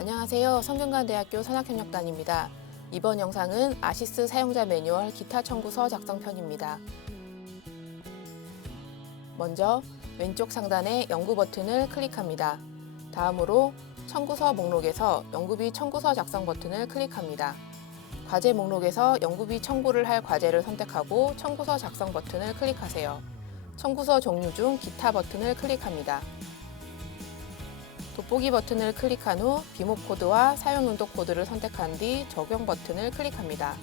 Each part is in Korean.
안녕하세요. 성균관대학교 산학협력단입니다. 이번 영상은 아시스 사용자 매뉴얼 기타 청구서 작성편입니다. 먼저 왼쪽 상단의 연구 버튼을 클릭합니다. 다음으로 청구서 목록에서 연구비 청구서 작성 버튼을 클릭합니다. 과제 목록에서 연구비 청구를 할 과제를 선택하고 청구서 작성 버튼을 클릭하세요. 청구서 종류 중 기타 버튼을 클릭합니다. 돋보기 버튼을 클릭한 후 비모 코드와 사용 용도 코드를 선택한 뒤 적용 버튼을 클릭합니다.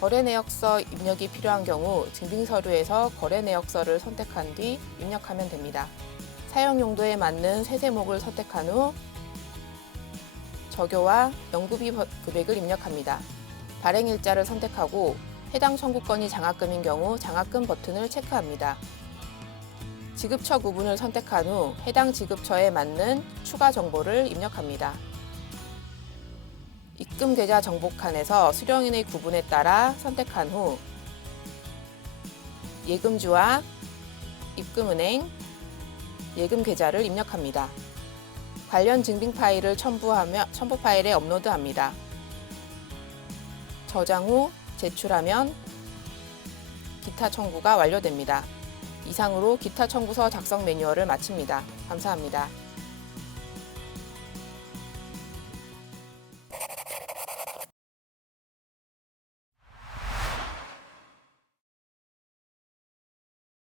거래 내역서 입력이 필요한 경우 증빙 서류에서 거래 내역서를 선택한 뒤 입력하면 됩니다. 사용 용도에 맞는 세세목을 선택한 후 적요와 연구비 버- 금액을 입력합니다. 발행 일자를 선택하고 해당 청구권이 장학금인 경우 장학금 버튼을 체크합니다. 지급처 구분을 선택한 후 해당 지급처에 맞는 추가 정보를 입력합니다. 입금 계좌 정보 칸에서 수령인의 구분에 따라 선택한 후 예금주와 입금은행, 예금 계좌를 입력합니다. 관련 증빙 파일을 첨부하며 첨부 파일에 업로드합니다. 저장 후 제출하면 기타 청구가 완료됩니다. 이상으로 기타 청구서 작성 매뉴얼을 마칩니다. 감사합니다.